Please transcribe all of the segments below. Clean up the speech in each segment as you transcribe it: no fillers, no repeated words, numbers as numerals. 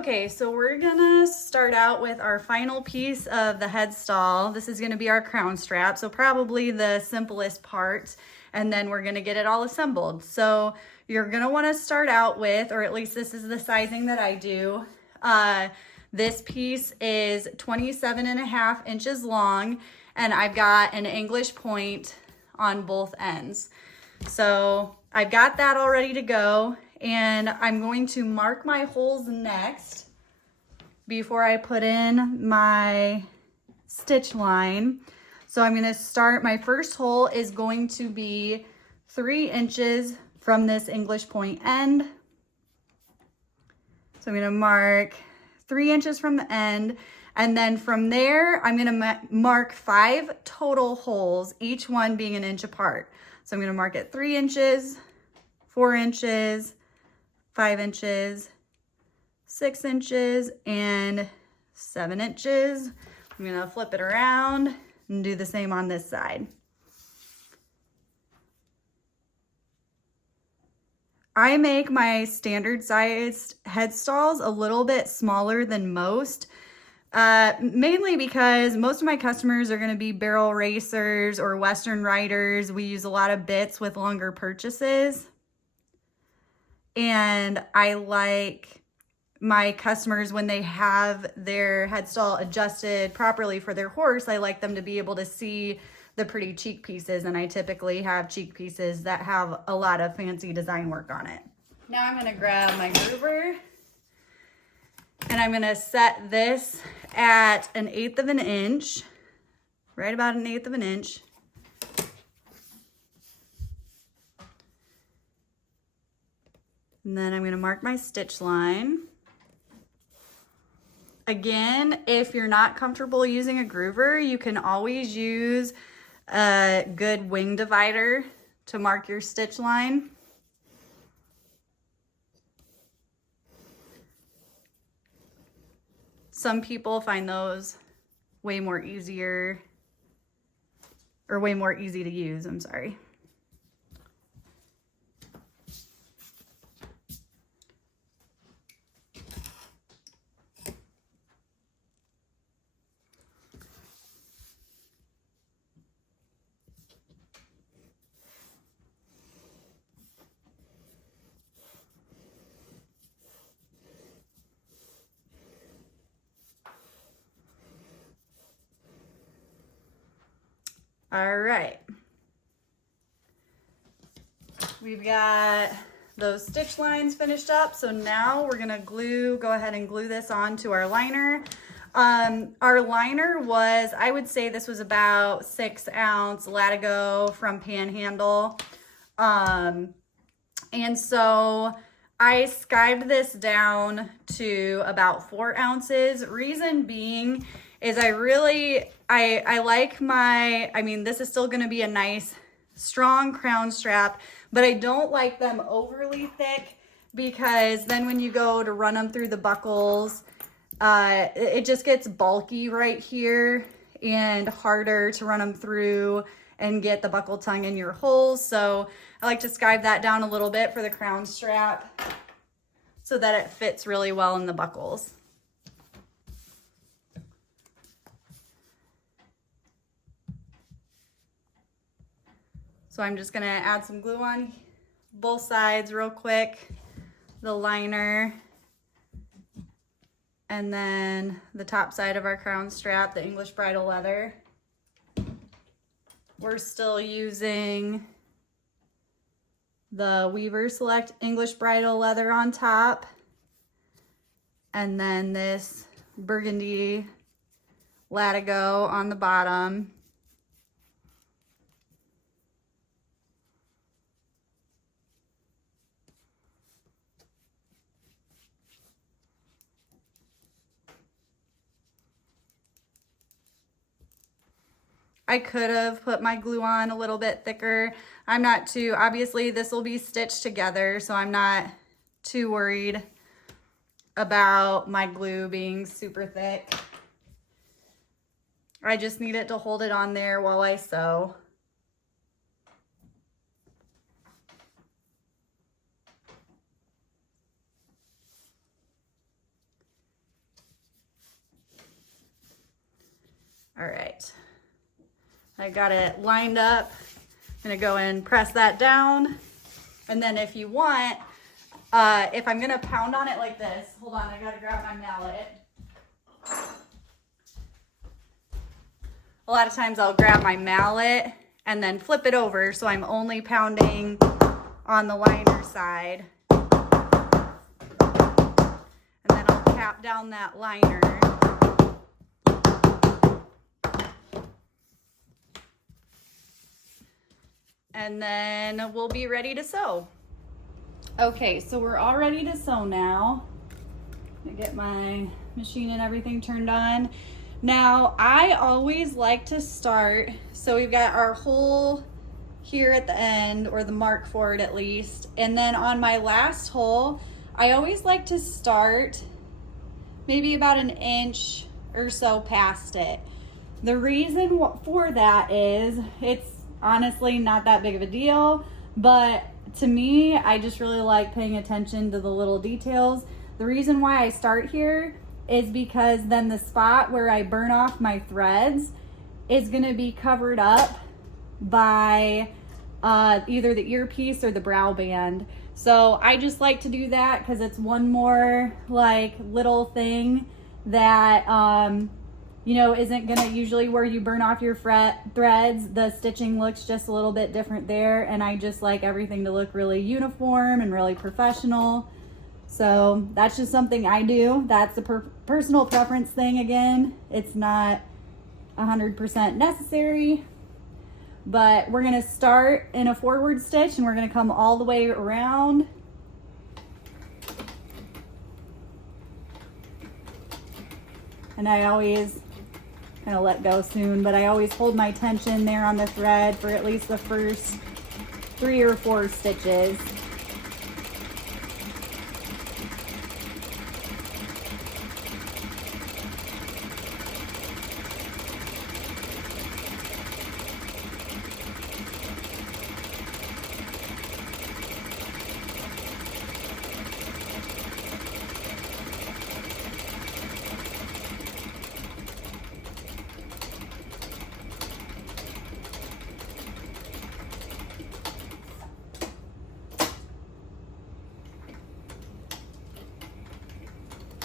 Okay, so we're gonna start out with our final piece of the headstall. This is gonna be our crown strap, so probably the simplest part, and then we're gonna get it all assembled. So you're gonna wanna start out with, or at least this is the sizing that I do. This piece is 27.5 inches long, and I've got an English point on both ends. So I've got that all ready to go, and I'm going to mark my holes next before I put in my stitch line. So I'm going to start, my first hole is going to be 3 inches from this English point end. So I'm going to mark 3 inches from the end, and then from there I'm going to mark 5 total holes, each one being an inch apart. So I'm going to mark it 3 inches, 4 inches, 5 inches, 6 inches, and 7 inches. I'm going to flip it around and do the same on this side. I make my standard sized headstalls a little bit smaller than most, mainly because most of my customers are going to be barrel racers or Western riders. We use a lot of bits with longer purchases. And I like my customers, when they have their headstall adjusted properly for their horse, I like them to be able to see the pretty cheek pieces, and I typically have cheek pieces that have a lot of fancy design work on it. Now I'm going to grab my groover, and I'm going to set this at 1/8 of an inch, right about 1/8 of an inch. And then I'm going to mark my stitch line. Again, if you're not comfortable using a groover, you can always use a good wing divider to mark your stitch line. Some people find those way more easy to use, I'm sorry. All right, we've got those stitch lines finished up. So now we're gonna go ahead and glue this onto our liner. Our liner was, I would say this was about 6 ounce Latigo from Panhandle. And so I skived this down to about 4 ounces. Reason being is I like this is still gonna be a nice strong crown strap, but I don't like them overly thick, because then when you go to run them through the buckles, it just gets bulky right here and harder to run them through and get the buckle tongue in your holes. So I like to skive that down a little bit for the crown strap so that it fits really well in the buckles. So I'm just gonna add some glue on both sides real quick, the liner, and then the top side of our crown strap, the English bridle leather. We're still using the Weaver Select English bridle leather on top, and then this burgundy Latigo on the bottom. I could have put my glue on a little bit thicker. I'm not too, obviously this will be stitched together, so I'm not too worried about my glue being super thick. I just need it to hold it on there while I sew. All right, I got it lined up. I'm gonna go and press that down. And then if you want, if I'm gonna pound on it like this, hold on, I gotta grab my mallet. A lot of times I'll grab my mallet and then flip it over so I'm only pounding on the liner side. And then I'll tap down that liner. And then we'll be ready to sew. Okay, so we're all ready to sew now. I get my machine and everything turned on. Now, I always like to start, so we've got our hole here at the end, or the mark for it at least. And then on my last hole, I always like to start maybe about an inch or so past it. The reason for that is it's honestly not that big of a deal, but to me, I just really like paying attention to the little details. The reason why I start here is because then the spot where I burn off my threads is gonna be covered up by either the earpiece or the brow band. So I just like to do that because it's one more like little thing that you know, isn't gonna, usually where you burn off your threads, the stitching looks just a little bit different there, and I just like everything to look really uniform and really professional. So that's just something I do. That's a personal preference thing again. It's not 100% necessary, but we're gonna start in a forward stitch and we're gonna come all the way around. And I always kind of let go soon, but I always hold my tension there on the thread for at least the first 3 or 4 stitches.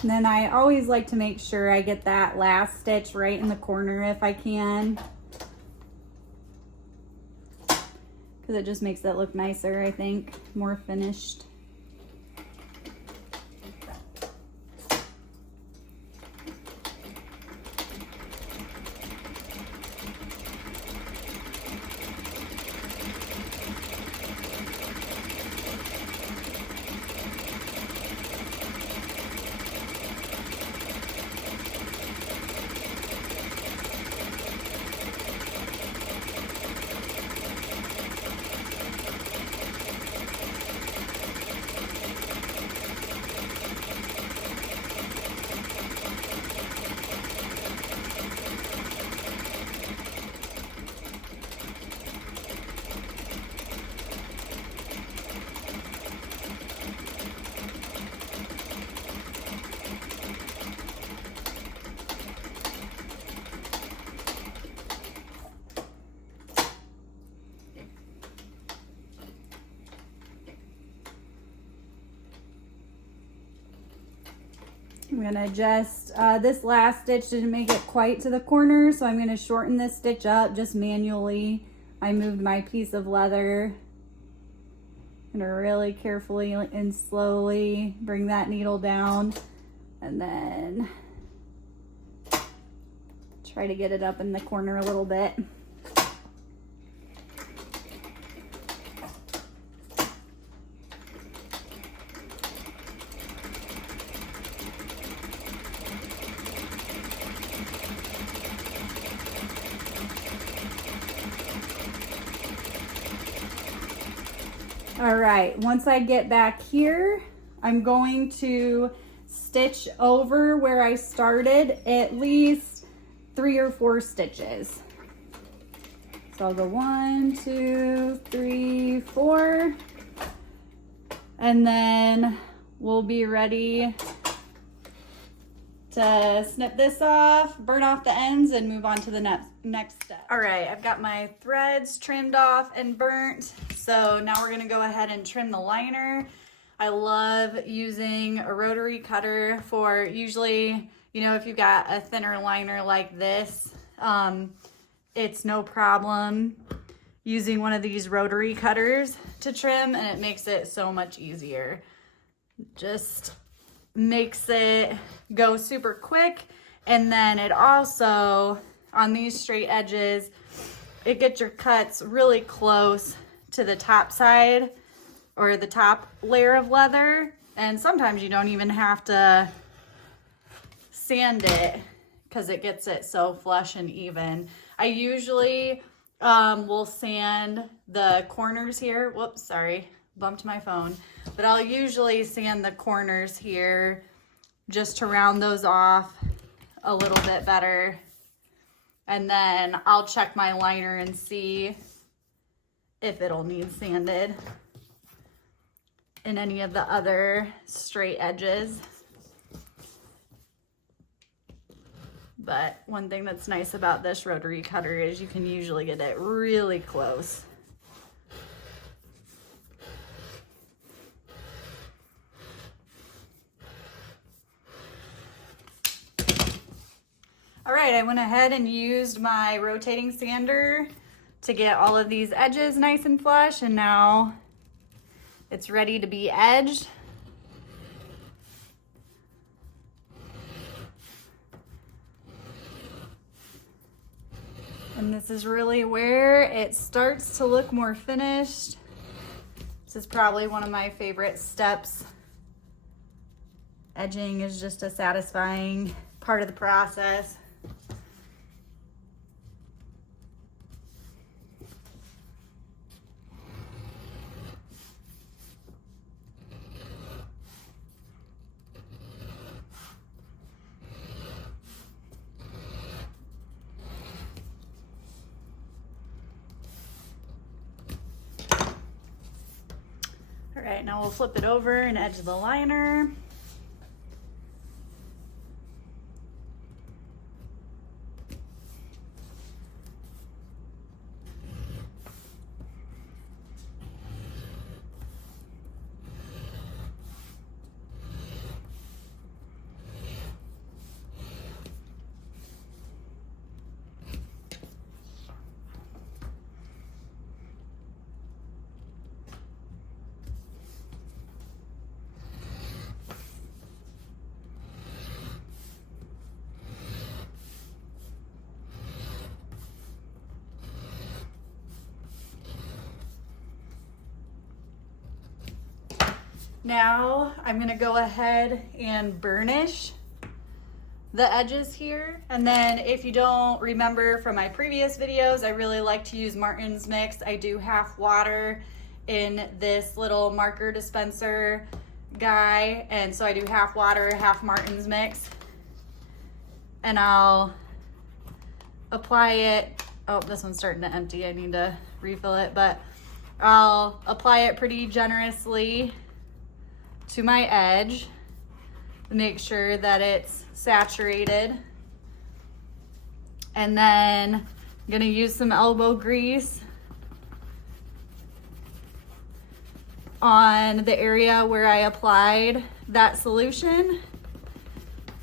And then I always like to make sure I get that last stitch right in the corner if I can, because it just makes it look nicer, I think, more finished. I'm gonna just, this last stitch didn't make it quite to the corner, so I'm gonna shorten this stitch up just manually. I moved my piece of leather. I'm gonna really carefully and slowly bring that needle down and then try to get it up in the corner a little bit. All right, once I get back here, I'm going to stitch over where I started at least 3 or 4 stitches. So I'll go 1, 2, 3, 4, and then we'll be ready to snip this off, burn off the ends, and move on to the next step. All right, I've got my threads trimmed off and burnt. So now we're gonna go ahead and trim the liner. I love using a rotary cutter for usually, you know, if you've got a thinner liner like this, it's no problem using one of these rotary cutters to trim, and it makes it so much easier. Just makes it go super quick, and then it also, on these straight edges, it gets your cuts really close to the top side or the top layer of leather, and sometimes you don't even have to sand it because it gets it so flush and even. I usually will sand the corners here. Whoops, sorry, bumped my phone. But I'll usually sand the corners here just to round those off a little bit better. And then I'll check my liner and see if it'll need sanded in any of the other straight edges. But one thing that's nice about this rotary cutter is you can usually get it really close. All right, I went ahead and used my rotating sander to get all of these edges nice and flush, and now it's ready to be edged. And this is really where it starts to look more finished. This is probably one of my favorite steps. Edging is just a satisfying part of the process. All right, now we'll flip it over and edge the liner. Now I'm gonna go ahead and burnish the edges here. And then if you don't remember from my previous videos, I really like to use Martin's mix. I do half water in this little marker dispenser guy. And so I do half water, half Martin's mix. And I'll apply it. Oh, this one's starting to empty. I need to refill it, but I'll apply it pretty generously to my edge to make sure that it's saturated. And then I'm gonna use some elbow grease on the area where I applied that solution.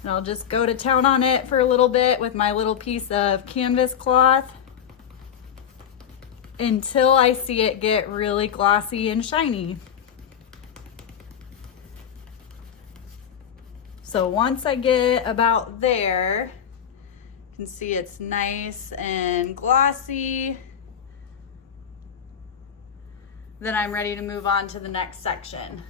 And I'll just go to town on it for a little bit with my little piece of canvas cloth until I see it get really glossy and shiny. So once I get about there, you can see it's nice and glossy. Then I'm ready to move on to the next section.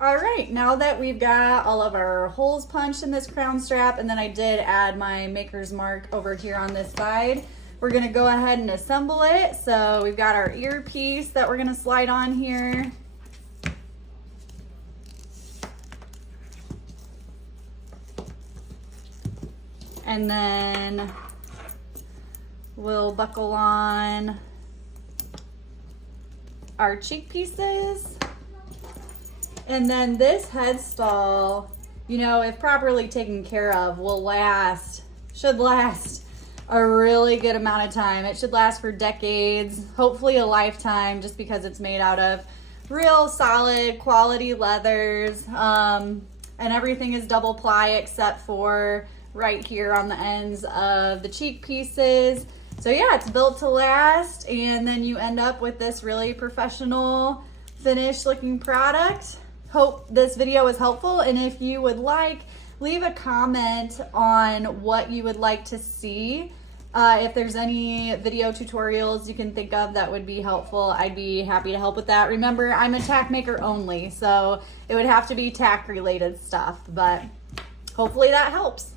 All right, now that we've got all of our holes punched in this crown strap, and then I did add my maker's mark over here on this side, we're gonna go ahead and assemble it. So we've got our earpiece that we're gonna slide on here. And then we'll buckle on our cheek pieces. And then this headstall, you know, if properly taken care of, should last a really good amount of time. It should last for decades, hopefully a lifetime, just because it's made out of real solid quality leathers, and everything is double ply except for right here on the ends of the cheek pieces. So yeah, it's built to last, and then you end up with this really professional finished looking product. Hope this video was helpful, and if you would like, leave a comment on what you would like to see. If there's any video tutorials you can think of that would be helpful, I'd be happy to help with that. Remember, I'm a tack maker only, so it would have to be tack related stuff, but hopefully that helps.